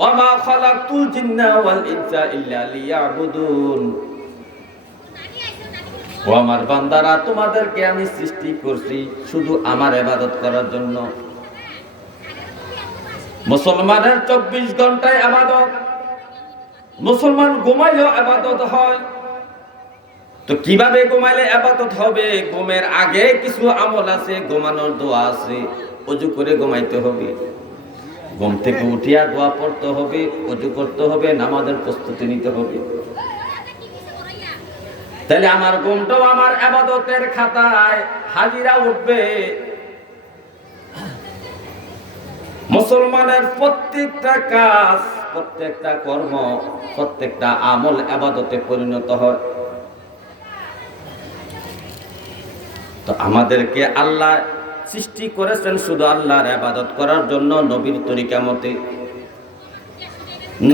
ওয়ামা খালাকতুল জিন্না ওয়াল ইনসা ইল্লা লিয়াবুদুন। ও আমার বান্দারা, তোমাদেরকে আমি সৃষ্টি করছি শুধু আমার ইবাদত করার জন্য। মুসলমানের 24 ঘন্টায় ইবাদত। মুসলমান ঘুমাইলেও ইবাদত হয়। তো কিভাবে ঘুমাইলে ইবাদত হবে? ঘুমের আগে কিছু আমল আছে, ঘুমানোর দোয়া আছে। ওযু করে ঘুমাইতে হবে, ঘুম থেকে উঠিয়া দোয়া পড়তে হবে, ওযু করতে হবে, নামাজের প্রস্তুতি নিতে হবে। তাহলে আমার ঘুমটাও আমার ইবাদতের খাতায় হাজিরা উঠবে। মুসলমানের প্রত্যেকটা কাজ, প্রত্যেকটা কর্ম, প্রত্যেকটা আমল ইবাদতে পরিণত হয়। তো আমাদেরকে আল্লাহ সৃষ্টি করেছেন শুধু আল্লাহর ইবাদত করার জন্য, নবীর তরিকা মতে,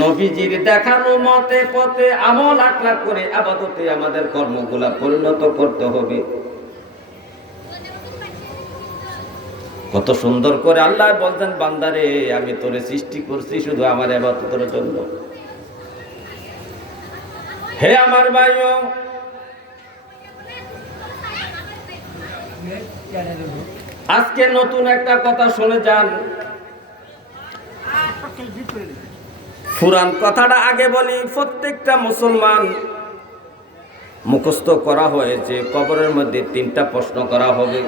নবীজির দেখানো মতে পথে আমল আখলাক করে ইবাদতে আমাদের কর্মগুলা পরিণত করতে হবে। কত সুন্দর করে আল্লাহ বলতেন, বান্দারে আমি তোরে সৃষ্টি করছি শুধু আমার ইবাদতের জন্য। হে আমার ভাইও, আজকে নতুন একটা কথা শুনে যান। পুরান কথাটা আগে বলি। প্রত্যেকটা মুসলমান মুখস্থ করা হয়েছে, কবরের মধ্যে 3টা প্রশ্ন করা হবে।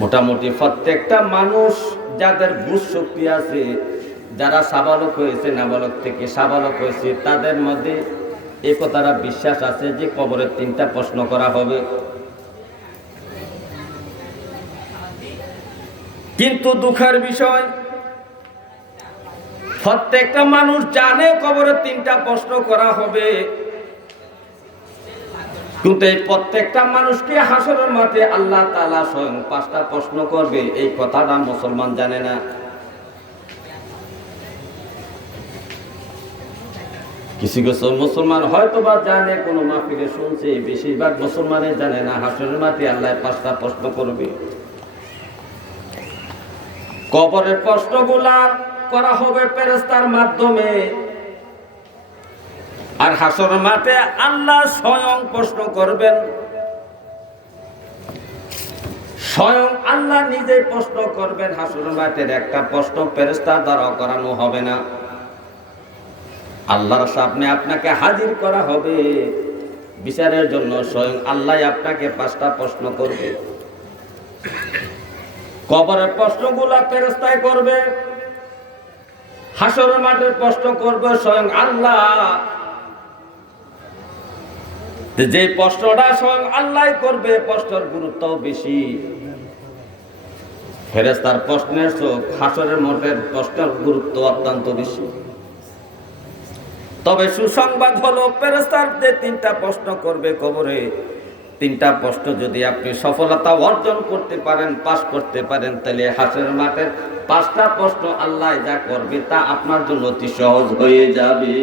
মোটামুটি প্রত্যেকটা মানুষ যাদের বুঝ শক্তি আছে, যারা সাবালক হয়েছে, নাবালক থেকে সাবালক হয়েছে, তাদের মধ্যে এই কথাটা বিশ্বাস আছে যে কবরের 3টা প্রশ্ন করা হবে। কিন্তু দুঃখের বিষয়, প্রত্যেকটা মানুষ জানে কবরের 3টা প্রশ্ন করা হবে, কিন্তু এই প্রত্যেকটা মানুষকে হাসরের মাঠে আল্লাহ তাআলা স্বয়ং 5টা প্রশ্ন করবে, এই কথাটা মুসলমান জানে না। কিছু কিছু মুসলমান হয়তো বা জানে, কোনো মাহফিলে শুনছে, বেশিরভাগ মুসলমানে জানে না হাসরের মাঠে আল্লাহ 5টা প্রশ্ন করবে। কবরের প্রশ্নগুলা করা হবে ফেরেশতার মাধ্যমে, আর হাসরের মাঠে আল্লাহ স্বয়ং প্রশ্ন করবেন। স্বয়ং আল্লাহ নিজে প্রশ্ন করবেন। হাসরের মাঠের একটা প্রশ্ন ফেরেশতা দ্বারা করানো হবে না, আল্লাহর সামনে আপনাকে হাজির করা হবে বিচারের জন্য। স্বয়ং আল্লাহ আপনাকে 5টা প্রশ্ন করবে। কবরের প্রশ্নগুলা ফেরেশতাই করবে, হাসরের মাঠের প্রশ্ন করবে স্বয়ং আল্লাহ। যে প্রশ্নটা স্বয়ং আল্লাহ করবে, প্রশ্নের গুরুত্ব বেশি। ফেরেশতার প্রশ্নের চোখ হাসরের মাঠের প্রশ্নের গুরুত্ব অত্যন্ত বেশি। তবে সুসংবাদ হলো, ফেরেশতার যে 3টা প্রশ্ন করবে কবরে, 3টা প্রশ্ন যদি আপনি সফলতা অর্জন করতে পারেন, পাস করতে পারেন, তাহলে হাসরের মাঠের 5টা প্রশ্ন আল্লাহ যা করবে তা আপনার জন্য অতি সহজ হয়ে যাবে।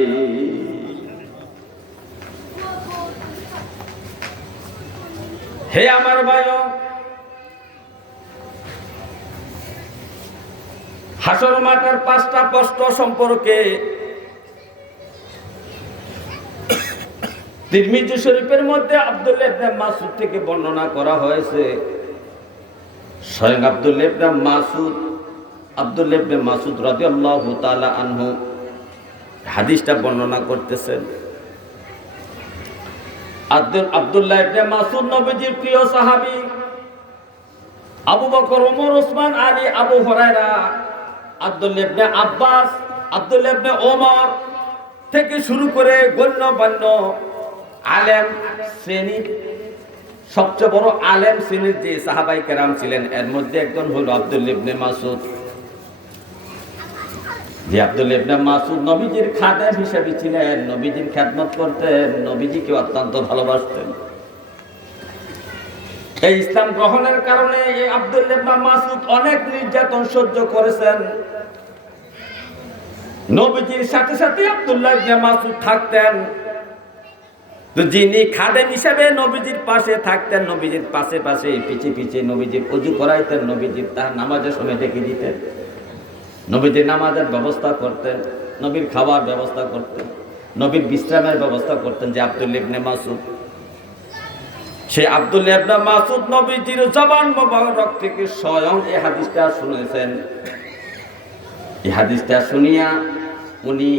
হে আমার ভাইও, হাসরের মাঠের 5টা প্রশ্ন সম্পর্কে তিরমিজি শরীফের মধ্যে আব্দুল্লাহ ইবনে মাসউদ থেকে বর্ণনা করা হয়েছে। স্বয়ং আব্দুল্লাহ ইবনে মাসউদ রাদিয়াল্লাহু তাআলা আনহু হাদিসটা বর্ণনা করতেছেন। আব্দুল্লাহ ইবনে মাসউদ নবীজির প্রিয় সাহাবী। আবু বকর, ওমর, ওসমান, আলী, আবু হুরায়রা, আব্দুল্লাহ ইবনে আব্বাস, আব্দুল্লাহ ইবনে ওমর থেকে শুরু করে গণ্যমান্য আলেম শ্রেণীর, সবচেয়ে বড় আলেম শ্রেণীর যে সাহাবায়ে কেরাম ছিলেন, এর মধ্যে একজন হলো আব্দুল্লাহ ইবনে মাসউদ। যে আব্দুল্লাহ ইবনে মাসউদ নবীজির খাদেম হিসেবে ছিলেন, নবীজির খেদমত করতেন, নবীজিকে অত্যন্ত ভালোবাসতেন। এই ইসলাম গ্রহণের কারণে এই আব্দুল্লাহ ইবনে মাসউদ অনেক নির্যাতন সহ্য করেছেন। নবীজির সাথে সাথে আব্দুল্লাহ ইবনে মাসউদ থাকতেন। তো যিনি খাদেম হিসাবে নবীজির পাশে থাকতেন, নবীজির পাশে পাশে পিছে পিছে নবীজির ওযু করাইতেন, নবীজির তার নামাজের সময় ডেকে দিতেন, নবীজির নামাজের ব্যবস্থা করতেন, নবীর খাওয়ার ব্যবস্থা করতেন, নবীর বিশ্রামের ব্যবস্থা করতেন। যে আব্দুল্লাহ ইবনে মাসউদ, সে আব্দুল্লাহ ইবনে মাসউদ নবীজির জবান মোবারক থেকে স্বয়ং এই হাদিসটা শুনেছেন। এই হাদিসটা শুনিয়া উনি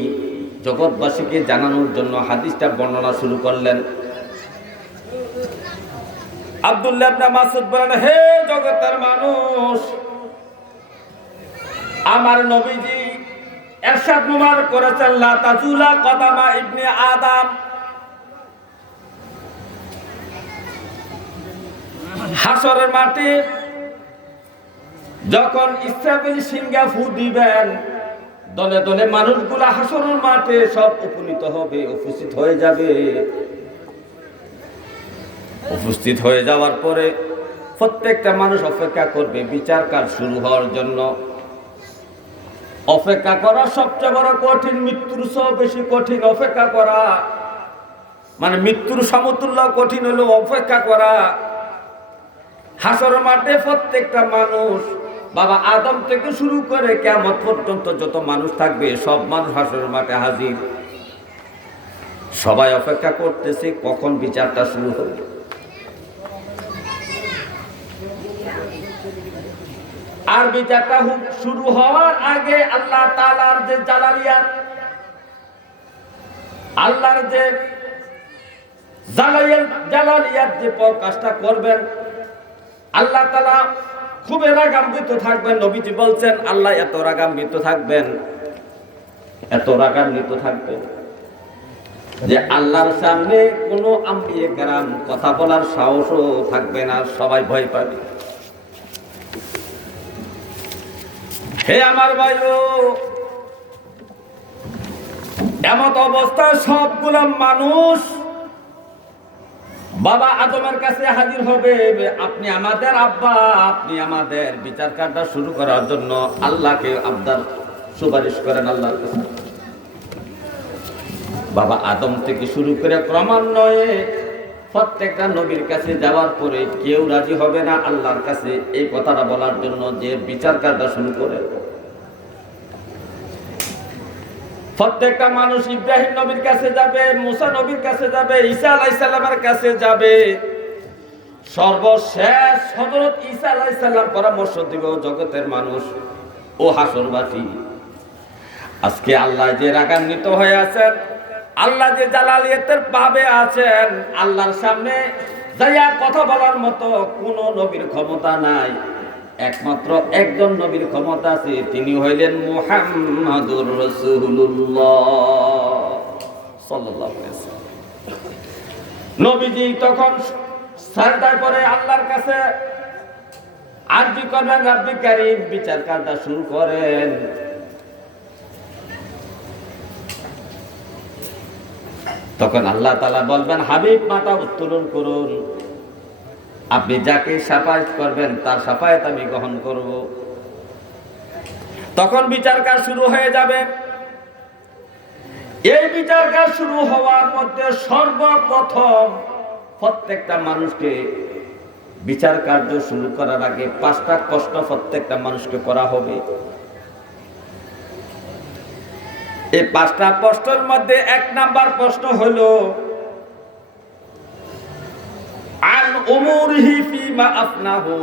জগৎবাসীকে জানানোর জন্য হাদিসটা বর্ণনা শুরু করলেন। আব্দুল্লাহ ইবনে মাসউদ বলেন, হে জগতের মানুষ, আমার নবীজি ইরশাদ মুবারক করেছেন, লা তাজুলা কদামা ইবনে আদম, হাসরের মাঠে যখন ইসরাফিল সিংহা ফু দিবেন, দলে দলে মানুষগুলা হাসরের মাঠে সব উপনীত হবে, উপস্থিত হয়ে যাবে। উপস্থিত হয়ে যাওয়ার পরে প্রত্যেকটা মানুষ অপেক্ষা করবে বিচার কাজ শুরু হওয়ার জন্য। অপেক্ষা করা সবচেয়ে বড় কঠিন, মৃত্যুর চেয়ে বেশি কঠিন অপেক্ষা করা, মানে মৃত্যুর সমতুল্য কঠিন হলো অপেক্ষা করা। হাসরের মাঠে প্রত্যেকটা মানুষ, বাবা আদম থেকে শুরু করে কিয়ামত পর্যন্ত যত মানুষ থাকবে সব মানুষ হাসরের মাঠে হাজির। সবাই অপেক্ষা করতেছে কখন বিচারটা শুরু হবে। আর বিচারটা শুরু হওয়ার আগে আল্লাহ তাআলার যে জালালিয়াত, আল্লাহর যে জালালিয়াত যে প্রকাশটা করবেন, আল্লাহ তাআলা খুব রাগান্বিত থাকবেন। নবীজি বলছেন, আল্লাহ এত রাগান্বিত থাকবেন, এত রাগান্বিত থাকবেন যে আল্লাহর সামনে কোনো আম্বিয়ে কেরাম কথা বলার সাহসও থাকবে না, সবাই ভয় পাবে। হে আমার ভাইও, এমত অবস্থায় সবগুলো মানুষ বাবা আদমের কাছে হাজির হবে। আপনি আমাদের আব্বা, আপনি আমাদের বিচার কাজটা শুরু করার জন্য আল্লাহকে আবদার সুপারিশ করেন আল্লাহর কাছে। বাবা আদম থেকে শুরু করে ক্রমান্বয়ে প্রত্যেকটা নবীর কাছে যাওয়ার পরে কেউ রাজি হবে না আল্লাহর কাছে এই কথাটা বলার জন্য যে বিচার কাজটা শুরু করে। প্রত্যেকটা মানুষ ইব্রাহিম নবীর কাছে যাবে, মুসা নবীর কাছে যাবে, ঈসা আলাইহিস সালামের কাছে যাবে। সর্বশেষ হযরত ঈসা আলাইহিস সালাম পরামর্শ দিব জগতের মানুষ ও হাসরবাসী। আজকে আল্লাহ যে রাগান্বিত হয়ে আছেন, আল্লাহ যে জালালিয়াতের ভাবে আছেন, আল্লাহর সামনে যাইয়া কথা বলার মতো কোন নবীর ক্ষমতা নাই। একমাত্র একজন নবীর ক্ষমতা আছে, তিনি হইলেন মুহাম্মাদুর রাসূলুল্লাহ সাল্লাল্লাহু আলাইহি ওয়াসাল্লাম। নবীজি তখন সাজদা করে আল্লাহর কাছে আরজি করবেন, রব্বি কারীম বিচার কাজটা শুরু করেন। তখন আল্লাহ তাআলা বলবেন, হাবিব মাথা উত্তোলন করুন, আপনি যাকে শাফায়াত করবেন তার শাফায়াত আমি গ্রহণ করব। তখন বিচার কাজ শুরু হয়ে যাবে। এই বিচার কাজ শুরু হওয়ার মধ্যে সর্বপ্রথম প্রত্যেকটা মানুষকে বিচার কার্য শুরু করার আগে 5টা প্রশ্ন প্রত্যেকটা মানুষকে করা হবে। এই 5টা প্রশ্নের মধ্যে 1 নাম্বার প্রশ্ন হলো আন উমুরিহি ফিমা আফনাহু,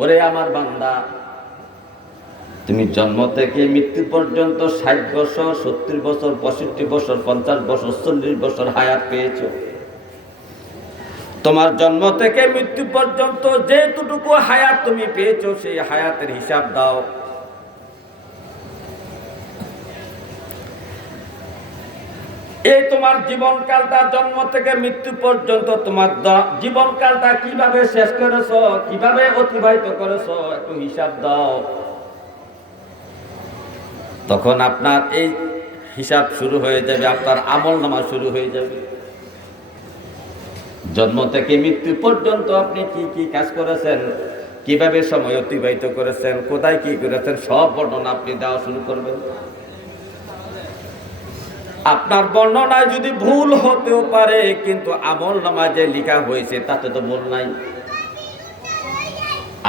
ওরে আমার বান্দা, তুমি জন্ম থেকে মৃত্যু পর্যন্ত 60 বছর, 70 বছর, 65 বছর, 50 বছর, 40 বছর হায়াত পেয়েছো। তোমার জন্ম থেকে মৃত্যু পর্যন্ত যেটুকু হায়াত তুমি পেয়েছো সেই হায়াতের হিসাব দাও। এই তোমার জীবনকালটা জন্ম থেকে মৃত্যু পর্যন্ত তোমার জীবনকালটা কিভাবে শেষ করেছো, কিভাবে অতিবাহিত করেছো, একটু হিসাব দাও। তখন আপনার এই হিসাব শুরু হয়ে যাবে, আপনার আমলনামা শুরু হয়ে যাবে। জন্ম থেকে মৃত্যু পর্যন্ত আপনি কি কি কাজ করেছেন, কিভাবে সময় অতিবাহিত করেছেন, কোথায় কি করেছেন, সব বর্ণনা আপনি দেওয়া শুরু করবেন। আপনার বর্ণনায় যদি ভুল হতেও পারে, কিন্তু আমল নামায় যে লেখা হয়েছে তাতে তো ভুল নাই।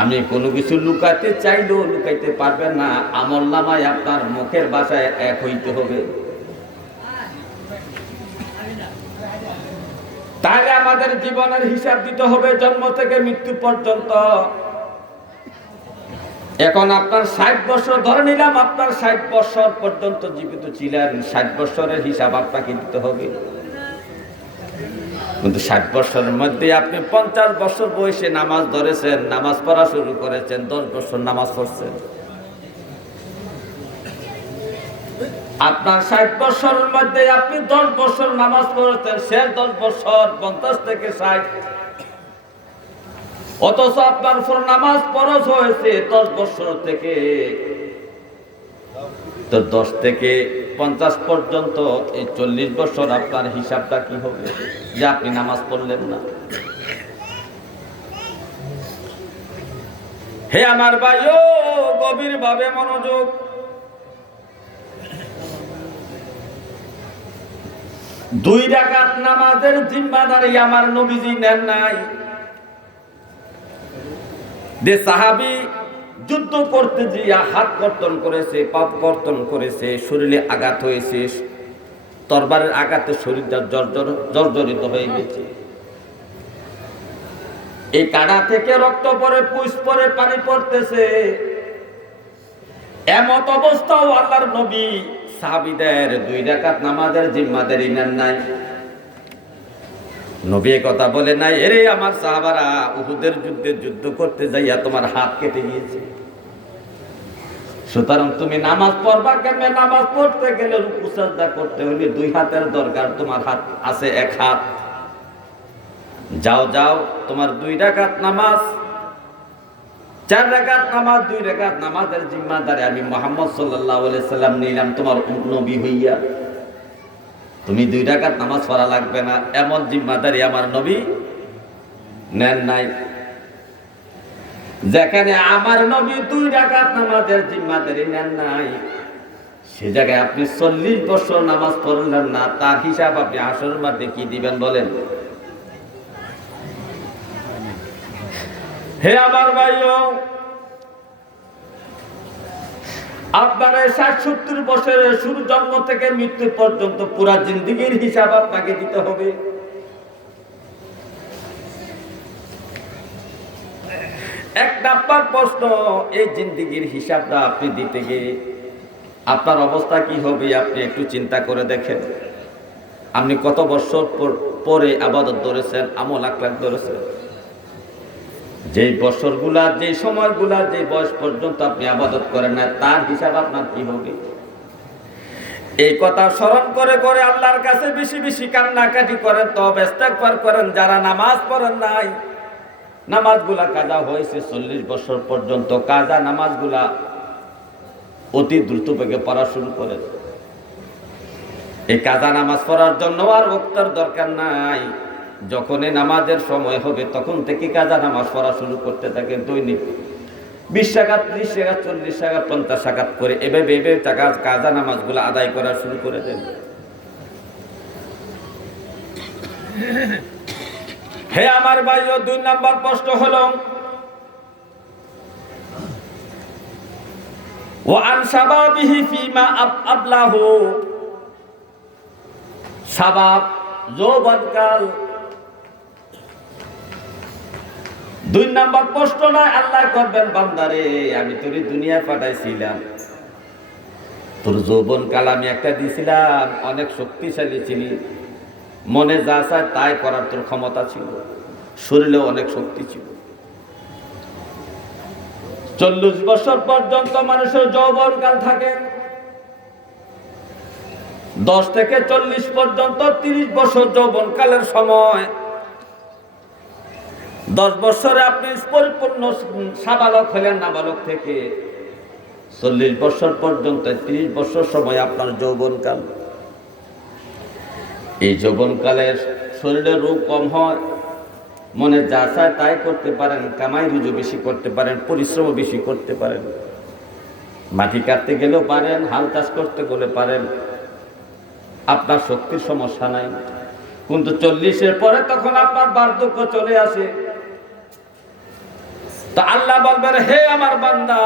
আমি কোনো কিছু লুকাতে চাইলেও লুকাইতে পারবেন না। আমল নামায় আপনার মুখের ভাষায় এক হইতে হবে। তাহলে আমাদের জীবনের হিসাব দিতে হবে জন্ম থেকে মৃত্যু পর্যন্ত। এখন আপনার 60 বছর ধরে নিলাম, আপনার 60 বছর পর্যন্ত জীবিত ছিলেন, 60 বছরের হিসাব আপনাকে দিতে হবে। কিন্তু 60 বছরের মধ্যে আপনি 50 বছর বয়সে নামাজ ধরেছেন, নামাজ পড়া শুরু করেছেন, 10 বছর নামাজ পড়ছেন। আপনার 60 বছরের মধ্যে আপনি 10 বছর নামাজ পড়েছেন, শেষ 10 বছর 50 থেকে 60, অথচ আপনার উপর নামাজ ফরজ হয়েছে 10 বছর থেকে। তো 10 থেকে 50 পর্যন্ত এই 40 বছর আপনার হিসাবটা কি হবে যে আপনি নামাজ পড়লেন না? হে আমার ভাইও, গভীর ভাবে মনোযোগ। দুই রাকাত নামাজের জিম্মাদারি আমার নবীজি নেন নাই। যে সাহাবী যুদ্ধ করতে গিয়ে হাত কর্তন করেছে, পাপ কর্তন করেছে, শরীরে আঘাত হয়েছে, তরবারের আঘাতে শরীরটা জর্জরিত হয়ে গেছে, এই কাঁটা থেকে রক্ত পড়ে, পুষ পড়ে, পানি পড়তেছে, এমত অবস্থাও আল্লাহর নবী সাহাবীদের 2 রাকাত নামাজের জিম্মাদারি নেন নাই। নবী কথা বলে নাই, এরে আমার সাহাবারা, উহুদের যুদ্ধে যুদ্ধ করতে যাইয়া তোমার হাত কেটে গিয়েছে, সুতরাং তুমি নামাজ পড়বা কেমনে? নামাজ পড়তে গেলে রুকু সাজদা করতে হলে 2 হাতের দরকার, তোমার হাত আছে 1 হাত। যাও যাও, তোমার 2 রাকাত নামাজ, 4 রাকাত নামাজ, 2 রাকাত নামাজের জিম্মাদারি আমি মুহাম্মদ সাল্লাল্লাহু আলাইহি সাল্লাম নিলাম তোমার নবী হইয়া। তুমি 2 রাকাত নামাজ পড়া লাগবে না, এমন জিম্মাদারি আমার নবী নেন নাই। যেখানে আমার নবী 2 রাকাত নামাজের জিম্মাদারি নেন নাই, সে জায়গায় আপনি 40 বছর নামাজ পড়লেন না, তার হিসাব আপনি হাসরের মাঠে কি দিবেন বলেন? হে আমার ভাইও, আপনার 60-70 বছরের শুরু জন্ম থেকে মৃত্যু পর্যন্ত পুরা জিন্দেগীর হিসাব আপনাকে দিতে হবে। এক নাম্বার প্রশ্ন, এই জিন্দেগীর হিসাবটা আপনি দিতে গিয়ে আপনার অবস্থা কি হবে আপনি একটু চিন্তা করে দেখেন। আপনি কত বছর পরে ইবাদত ধরেছেন, আমল আখলাক ধরেছেন, যেই বছরগুলা, যেই সময়গুলা, যে বয়স পর্যন্ত আপনি ইবাদত করেন না, তার হিসাব আপনার কি হবে? এই কথা স্মরণ করে করে আল্লাহর কাছে বেশি বেশি কান্নাকাটি করেন, তওবা ইস্তেগফার করেন। যারা নামাজ পড়েন নাই, নামাজগুলা কাজা হয়েছে 40 বছর পর্যন্ত, কাজা নামাজগুলা অতি দ্রুত বেগে পড়া শুরু করেন। এই কাজা নামাজ পড়ার জন্য আর ওয়াক্তের দরকার নাই, যখনই নামাজের সময় হবে তখন থেকে কাজা নামাজ পড়া শুরু করতে থাকেন। দৈনিক 20 রাকাত, 30 রাকাত, 40 রাকাত, 50 রাকাত করে এভাবে কাজা নামাজগুলো আদায় করা শুরু করে দেন। হে আমার ভাইও, 2 নাম্বার প্রশ্ন হলো, ওয়া আন শাবাবিহি ফিমা আবলাহু, শাবাব যৌবনকাল। 2 নাম্বার প্রশ্ন নয়, আল্লাহ করবেন বান্দারে, আমি তোরে দুনিয়ায় পাঠাইছিলাম, তোর যৌবনকাল আমি একটা দিয়েছিলাম, অনেক শক্তিশালী ছিলি, মনে যা চায় তাই করার তোর ক্ষমতা ছিল, শরীরে অনেক শক্তি ছিল। 40 বছর পর্যন্ত মানুষের যৌবনকাল থাকে, 10 থেকে 40 পর্যন্ত 30 বছর যৌবনকালের সময়। 10 বছরে আপনি পরিপূর্ণ সাবালক হলেন, নাবালক থেকে 40 বছর পর্যন্ত 30 বছর সময় আপনার যৌবনকাল। এই যৌবনকালের শরীরে রোগ কম হয়, মনে যা চায় তাই করতে পারেন, কামাই রুজু বেশি করতে পারেন, পরিশ্রম বেশি করতে পারেন, মাটি কাটতে গেলেও পারেন, হাল চাষ করতে গেলে পারেন, আপনার শক্তির সমস্যা নাই, কিন্তু 40-এর পরে তখন আপনার বার্ধক্য চলে আসে। তো আল্লাহ বলবেন, হে আমার বান্দা,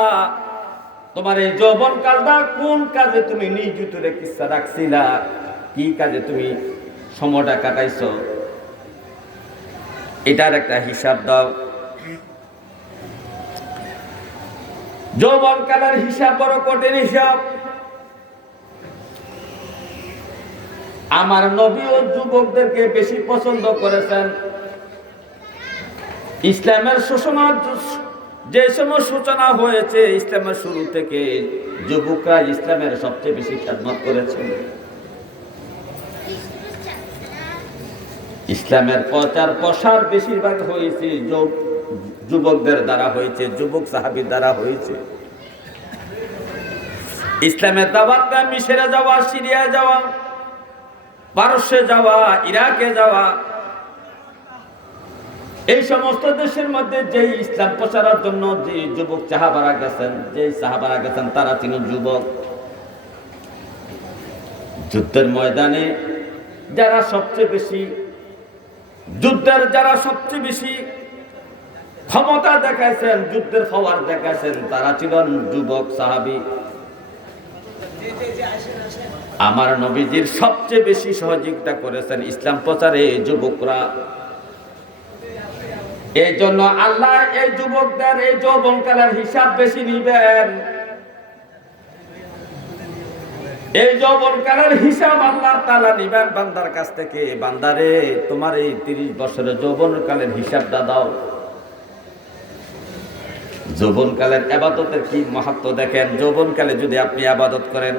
তোমার এই যৌবন কালটা কোন কাজে তুমি নিয়োজিত রাখছিলা, কি কাজে তুমি সময়টা কাটাইছো, এটার একটা হিসাব দাও। যৌবন কালের হিসাব বড় কঠিন হিসাব। আমার নবী ও যুবকদেরকে বেশি পছন্দ করেছেন। ইসলামের যে সময় সূচনা হয়েছে, ইসলামের শুরু থেকে যুবকরা ইসলামের সবচেয়ে বেশি খেদমত করেছেন। ইসলামের প্রচার প্রসার বেশিরভাগ হয়েছে যুবকদের দ্বারা হয়েছে, যুবক সাহাবীর দ্বারা হয়েছে। ইসলামের দাওয়াতটা মিশরে যাওয়া, সিরিয়া যাওয়া, পারস্যে যাওয়া, ইরাকে যাওয়া, এই সমস্ত দেশের মধ্যে যে ইসলাম প্রচারের জন্য যে যুবক সাহাবারা গেছেন, তারা ছিল যুবক। যুদ্ধের ময়দানে যারা সবচেয়ে বেশি ক্ষমতা দেখাইছেন, যুদ্ধের পাওয়ার দেখাইছেন, তারা ছিলেন যুবক সাহাবী। আমার নবীজির সবচেয়ে বেশি সহযোগিতা করেছেন ইসলাম প্রচারে যুবকরা। এই জন্য আল্লাহ এই যুবকদের এই যৌবনকালের হিসাব বেশি নিবেন। এই যৌবনকালের হিসাব আল্লাহ তাআলা নিবেন বান্দার কাছ থেকে। বান্দারে, তোমার এই 30 বছরের যৌবনকালের হিসাবটা দাও। যৌবনকালের ইবাদতের কি মাহাত্ম্য দেখেন। যৌবনকালে যদি আপনি ইবাদত করেন,